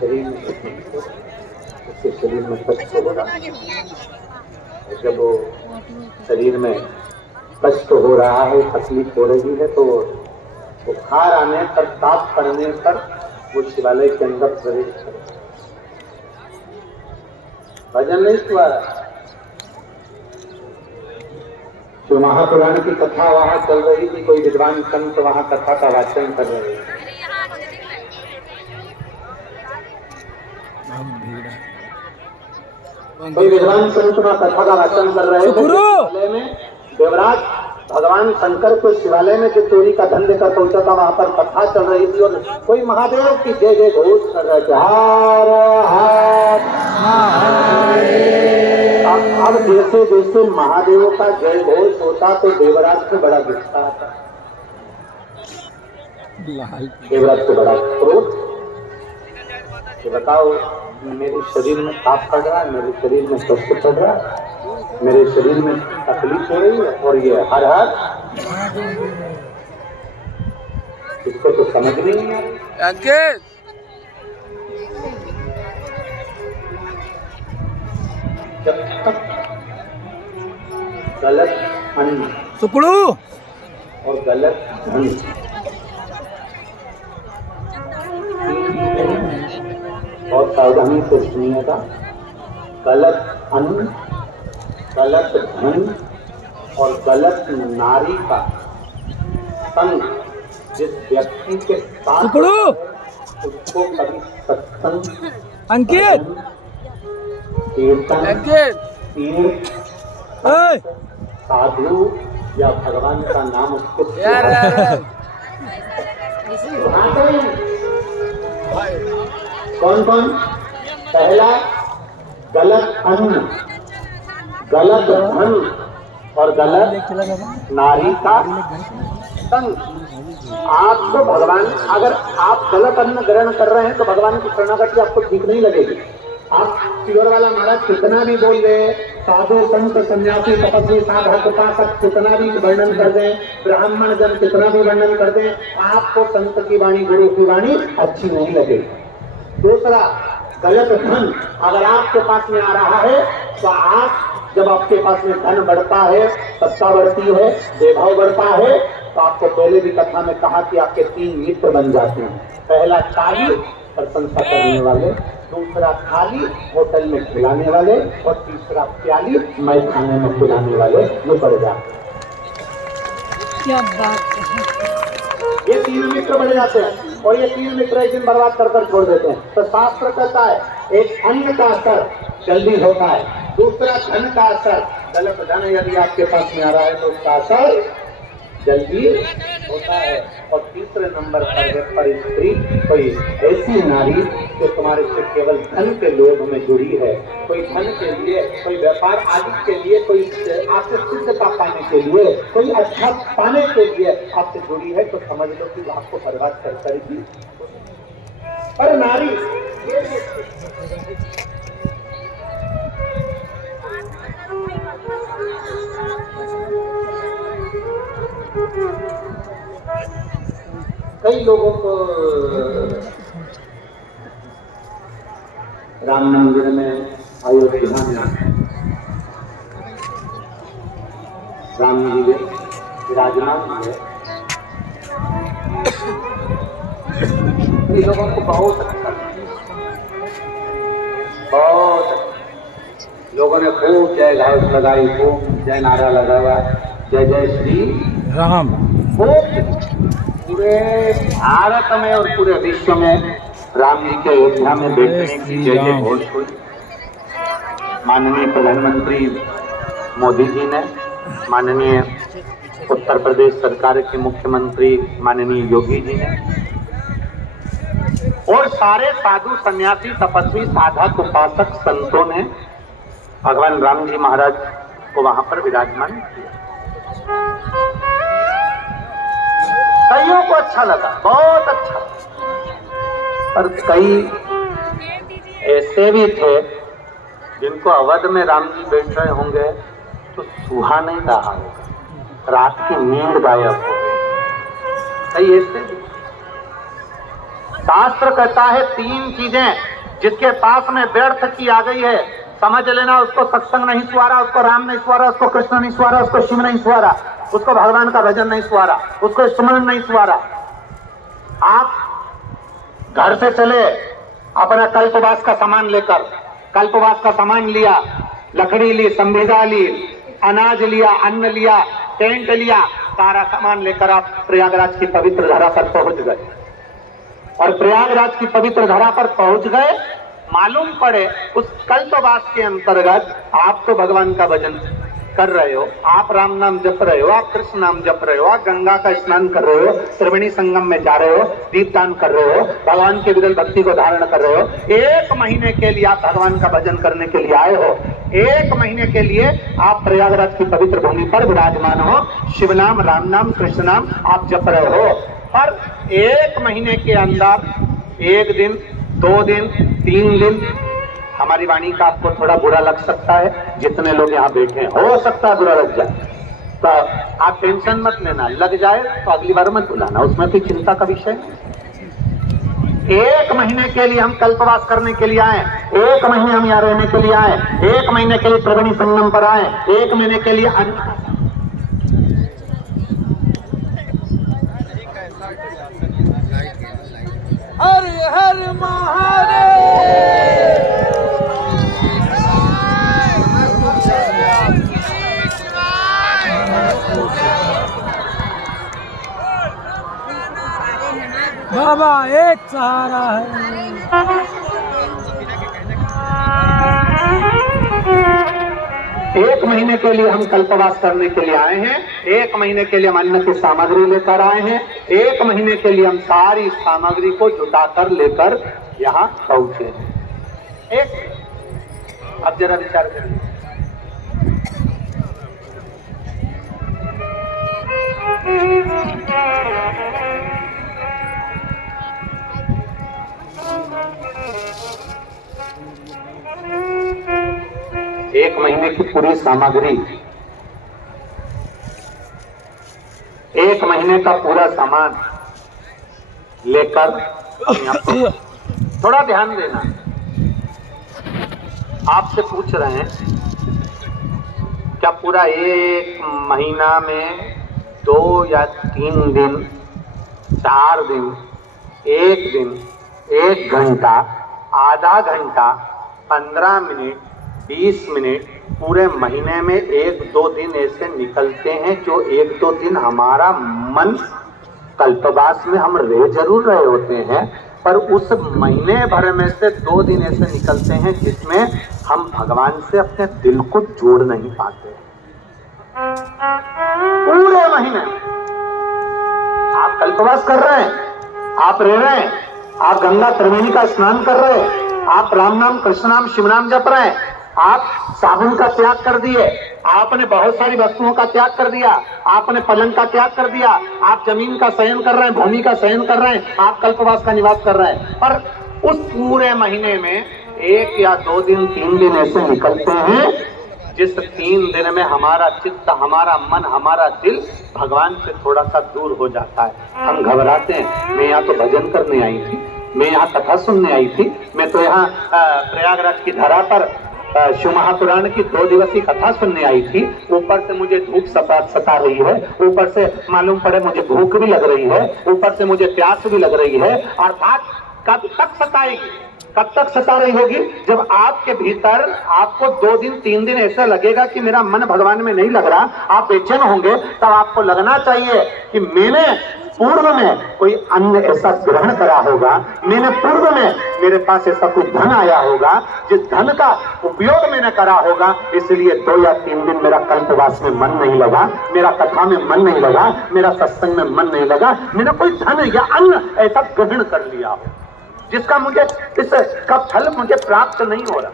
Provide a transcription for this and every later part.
शरीर में उसके शरीर में कष्ट हो रहा है। जब वो शरीर में कष्ट हो रहा है, तकलीफ हो रही है, तो बुखार आने पर, ताप पड़ने पर वो शिवालय के अंदर प्रवेश करता है। भजन नहीं सुना रहा, जो महापुराण की कथा वहां चल रही थी, कोई विद्वान संत वहां कथा का वाचन कर रहे थे। कोई विद्वान संत वहां कथा का वाचन कर रहे थे। शिवालय में देवराज भगवान शंकर को शिवालय में जो चोरी का धन लेकर पहुंचा था, वहां पर कथा चल रही थी और कोई महादेव की जय जय घोष कर रहे थे, हर हर। अब जैसे जैसे महादेव का जय घोष होता तो देवराज को बड़ा गुस्सा आता, देवराज को बड़ा क्रोध कि बताओ, मेरे शरीर में ताप पड़ रहा है, मेरे शरीर में कष्ट पड़ रहा है, मेरे शरीर में तकलीफ हो रही है, और ये हर हर, इसको तो समझ नहीं है। जब तक गलत अन्न सुकड़ू और गलत धन, और सावधानी से सुनिएगा, गलत अन्न, गलत धन और गलत नारी का संग जिस व्यक्ति के साथ उसको कभी सत्संग, अंकित, कीर्तन, तीर्थ, साधु या भगवान का नाम उसको कौन कौन? पहला, गलत अन्न, गलत धन और गलत नारी का संग। आपको भगवान, अगर आप गलत अन्न ग्रहण कर रहे हैं तो भगवान की शरणागति आपको ठीक नहीं लगेगी। आप प्योर वाला महाराज कितना भी बोल रहे, साधु संत सन्यासी तपस्वी साधक उपासक कितना भी वर्णन कर दें, ब्राह्मण जन कितना भी वर्णन कर दें, आपको संत की वाणी, गुरु की वाणी अच्छी नहीं लगेगी। दूसरा, गलत धन अगर आपके पास में आ रहा है तो आप, जब आपके पास में धन बढ़ता है, सत्ता बढ़ती है, वैभव बढ़ता है, तो आपको पहले भी कथा में कहा कि आपके 3 मित्र बन जाते हैं। पहला काली, प्रशंसा करने वाले, दूसरा थाली, होटल में खिलाने वाले, और तीसरा प्याली, मैं खाने में खिलाने वाले, ये बढ़ जाते हैं। क्या बात है। ये 3 मित्र बढ़ जाते हैं और ये 3 मित्र एक दिन बर्बाद कर छोड़ देते हैं। तो शास्त्र कहता है, एक अन्न का असर जल्दी होता है, दूसरा धन का असर, गलत धन यदि आपके पास में आ रहा है तो उसका असर जल्दी होता है, और तीसरे नंबर पर स्त्री, कोई ऐसी नारी जो तुम्हारे से केवल धन के लोभ में जुड़ी है, कोई धन के लिए, कोई व्यापार आदि के लिए, कोई आपसे सिद्धता पाने के लिए, कोई अच्छा पाने के लिए आपसे जुड़ी है, तो समझ लो कि वो आपको बर्बाद कर करेगी। और नारी कई लोगों को राम मंदिर में, अयोध्या में राम जी विराजमान हुए, कई लोगों को बहुत अच्छा लगा, बहुत लोगों ने खूब जय घोष लगाई, खूब जय नारा लगा हुआ, जय जय श्री राम। पूरे भारत में और पूरे विश्व में राम जी के अयोध्या में बैठने की जय जय घोष हुई। माननीय प्रधानमंत्री मोदी जी ने, माननीय उत्तर प्रदेश सरकार के मुख्यमंत्री माननीय योगी जी ने, और सारे साधु सन्यासी तपस्वी साधक उपासक संतों ने भगवान राम जी महाराज को वहां पर विराजमान किया। कईयों को अच्छा लगा, बहुत अच्छा, पर कई ऐसे भी थे जिनको अवध में राम जी बैठ रहे होंगे तो सुहा नहीं रहा होगा, रात की नींद गायब हो गई। कई ऐसे भी, शास्त्र कहता है 3 चीजें जिसके पास में व्यर्थ की आ गई है, समझ लेना, उसको सत्संग नहीं सुहारा, उसको राम नहीं सुहारा, उसको कृष्ण नहीं सुहारा, उसको शिव नहीं सुहारा, उसको भगवान का भजन नहीं सुहारा, उसको स्मरण नहीं सुहारा। आप घर से चले अपना कल्पवास का सामान लेकर, कल्पवास का सामान लिया, लकड़ी ली, संविदा ली, अनाज लिया, अन्न लिया, टेंट लिया, सारा सामान लेकर आप प्रयागराज की पवित्र धरा पर पहुंच गए। और प्रयागराज की पवित्र धरा पर पहुंच गए, मालूम पड़े उस कल्पवास के अंतर्गत आप तो भगवान का भजन कर रहे हो, आप राम नाम जप रहे हो, आप कृष्ण नाम जप रहे हो, आप गंगा का स्नान कर रहे हो, त्रिवेणी संगम में जा रहे हो, दीपदान कर रहे हो, भगवान के विरल भक्ति को धारण कर रहे हो। 1 महीने के लिए आप भगवान का भजन करने के लिए आए हो, 1 महीने के लिए आप प्रयागराज की पवित्र भूमि पर विराजमान हो, शिव नाम, राम नाम, कृष्ण नाम आप जप रहे हो। और 1 महीने के अंदर 1 दिन, 2 दिन, 3 दिन हमारी वाणी का आपको थोड़ा बुरा लग सकता है, जितने लोग यहाँ बैठे हैं हो सकता है बुरा लग जाए, तो आप टेंशन मत लेना, लग जाए तो अगली बार मत बुलाना, उसमें कोई चिंता का विषय नहीं। 1 महीने के लिए हम कल्पवास करने के लिए आए, 1 महीने हम यहाँ रहने के लिए आए, 1 महीने के लिए त्रिवेणी संगम पर आए, 1 महीने के लिए हर हर महादेव। बाबा एक सहारा है। 1 महीने के लिए हम कल्पवास करने के लिए आए हैं, 1 महीने के लिए हम अन्न की सामग्री लेकर आए हैं, 1 महीने के लिए हम सारी सामग्री को जुटाकर लेकर यहाँ पहुंचे हैं। अब जरा विचार करिए, एक महीने की पूरी सामग्री, 1 महीने का पूरा सामान लेकर, थोड़ा ध्यान देना, आपसे पूछ रहे हैं क्या पूरा 1 महीना में 2 या 3 दिन, 4 दिन, 1 दिन, 1 घंटा, आधा घंटा, 15 मिनट, 20 मिनट, पूरे महीने में 1-2 दिन ऐसे निकलते हैं जो 1-2 दिन हमारा मन कल्पवास में हम रह जरूर रहे होते हैं, पर उस महीने भर में से 2 दिन ऐसे निकलते हैं जिसमें हम भगवान से अपने दिल को जोड़ नहीं पाते। पूरे महीने आप कल्पवास कर रहे हैं, आप रह रहे हैं, आप गंगा त्रिवेणी का स्नान कर रहे हैं, आप राम नाम, कृष्ण नाम, शिव नाम जप रहे हैं, आप साबुन का त्याग कर दिए, आपने बहुत सारी वस्तुओं का त्याग कर दिया, आपने पलंग का त्याग कर दिया, आप जमीन का शयन कर रहे हैं, भूमि का शयन कर रहे हैं, आप कल्पवास का निवास कर रहे हैं, पर उस पूरे महीने में 1 या 2 दिन, 3 दिन ऐसे निकलते हैं जिस 3 दिन में हमारा चित्त, हमारा मन, हमारा दिल भगवान से थोड़ा सा दूर हो जाता है। हम घबराते हैं, मैं यहाँ तो भजन करने आई थी, मैं यहाँ कथा सुनने आई थी, मैं तो यहाँ प्रयागराज की धरा पर शिव महापुराण की 2 दिवसीय कथा सुनने आई थी, ऊपर से मुझे धूप सता रही है, ऊपर से मालूम पड़े मुझे भूख भी लग रही है, ऊपर से मुझे प्यास भी लग रही है, और बात कब तक सताएगी, कब तक सता रही होगी, जब आपके भीतर आपको 2 दिन 3 दिन ऐसा लगेगा कि मेरा मन भगवान में नहीं लग रहा, आप बेचैन होंगे, तब आपको लगना चाहिए कि मैंने पूर्व में कोई अन्न ऐसा ग्रहण करा होगा, मैंने पूर्व में मेरे पास ऐसा कोई धन आया होगा, जिस धन का उपयोग मैंने करा होगा, इसलिए 2 या 3 दिन मेरा कल्पवास में मन नहीं लगा, मेरा कथा में मन नहीं लगा, मेरा सत्संग में मन नहीं लगा, मैंने कोई धन या अन्न ऐसा ग्रहण कर लिया हो जिसका मुझे इसका फल मुझे प्राप्त नहीं हो रहा।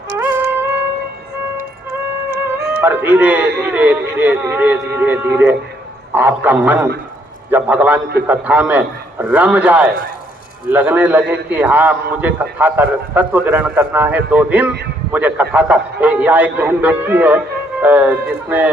पर धीरे धीरे धीरे धीरे धीरे धीरे आपका मन जब भगवान की कथा में रम जाए, लगने लगे कि हाँ मुझे कथा का तत्व ग्रहण करना है, 2 दिन मुझे कथा का। यहाँ एक बहन बैठी है जिसने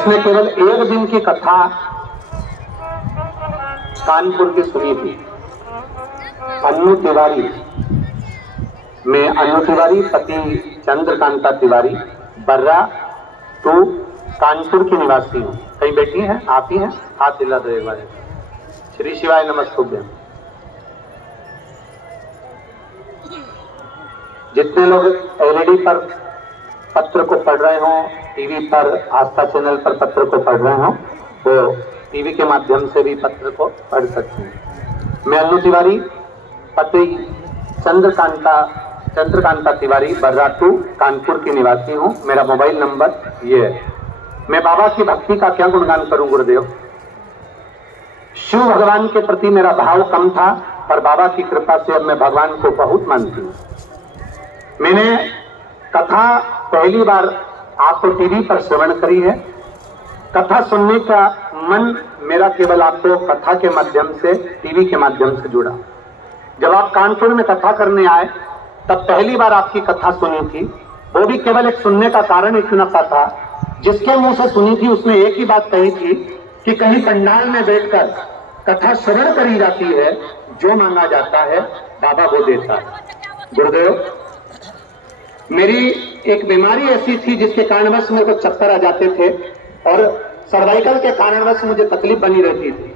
जिसने केवल एक दिन की कथा कानपुर की सुनी थी, अन्नू तिवारी। मैं अन्नू तिवारी, पति चंद्रकांता तिवारी, बर्रा 2, कानपुर की निवासी हूँ। कहीं बैठी हैं? आप ही हैं? हाथ हिला दो एक बार। श्री शिवाय नमस्तुभ्यम। जितने लोग एलईडी पर पत्र को पढ़ रहे हो, टीवी पर आस्था चैनल पर पत्र को पढ़ रहे हो, वो टीवी के माध्यम से भी पत्र को पढ़ सकते हैं। मैं अन्नू तिवारी, पति चंद्रकांता तिवारी, बर्रा 2, कानपुर की निवासी हूँ। मेरा मोबाइल नंबर ये है। मैं बाबा की भक्ति का क्या गुणगान करूं गुरुदेव। शिव भगवान के प्रति मेरा भाव कम था, पर बाबा की कृपा से अब मैं भगवान को बहुत मानती हूँ। मैंने कथा पहली बार आपको टीवी पर श्रवण करी है। कथा सुनने का मन मेरा केवल आपको कथा के माध्यम से, टीवी के माध्यम से जुड़ा। जब आप कानपुर में कथा करने आए तब पहली बार आपकी कथा सुनी थी, वो भी केवल एक सुनने का कारण इतना सा था, जिसके मुंह से सुनी थी उसने एक ही बात कही थी कि कहीं पंडाल में बैठकर कथा श्रवण करी जाती है, जो मांगा जाता है बाबा वो देता है। गुरुदेव, मेरी एक बीमारी ऐसी थी जिसके कारणवश मेरे को चक्कर आ जाते थे और सर्वाइकल के कारणवश मुझे तकलीफ बनी रहती थी।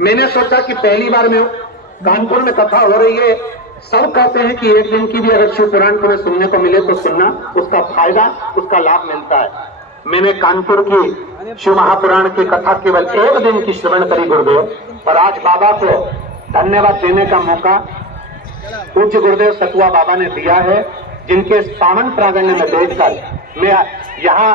मैंने सोचा कि पहली बार में कानपुर में कथा हो रही है, सब कहते हैं कि एक दिन की भी अगर शिव पुराण को सुनने को मिले तो सुनना, उसका फायदा, उसका लाभ मिलता है। मैंने कानपुर की शिव महापुराण की कथा केवल एक दिन की श्रवण करी गुरुदेव, और आज बाबा को धन्यवाद देने का मौका पूज्य गुरुदेव सतुआ बाबा ने दिया है, जिनके पावन प्रांगण में बैठकर मैं यहाँ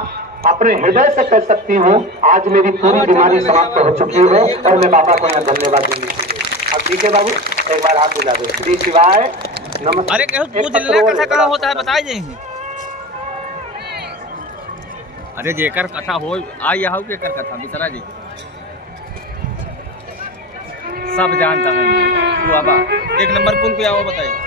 अपने हृदय से कह सकती हूँ आज मेरी पूरी बीमारी समाप्त हो चुकी है, और मैं बाबा को यहाँ धन्यवाद देने के लिए। अब ठीक है बाबू, एक बार हाथ मिला दो। श्री शिवाय नमस्ते। अरे कथा कहाँ होता है बताए जाएंगे। अरे जेकर कथा हो आई यहाँ के कर कथा बिसरा जी सब जानता है। तू आबा एक नंबर पुल पे आओ बताइए।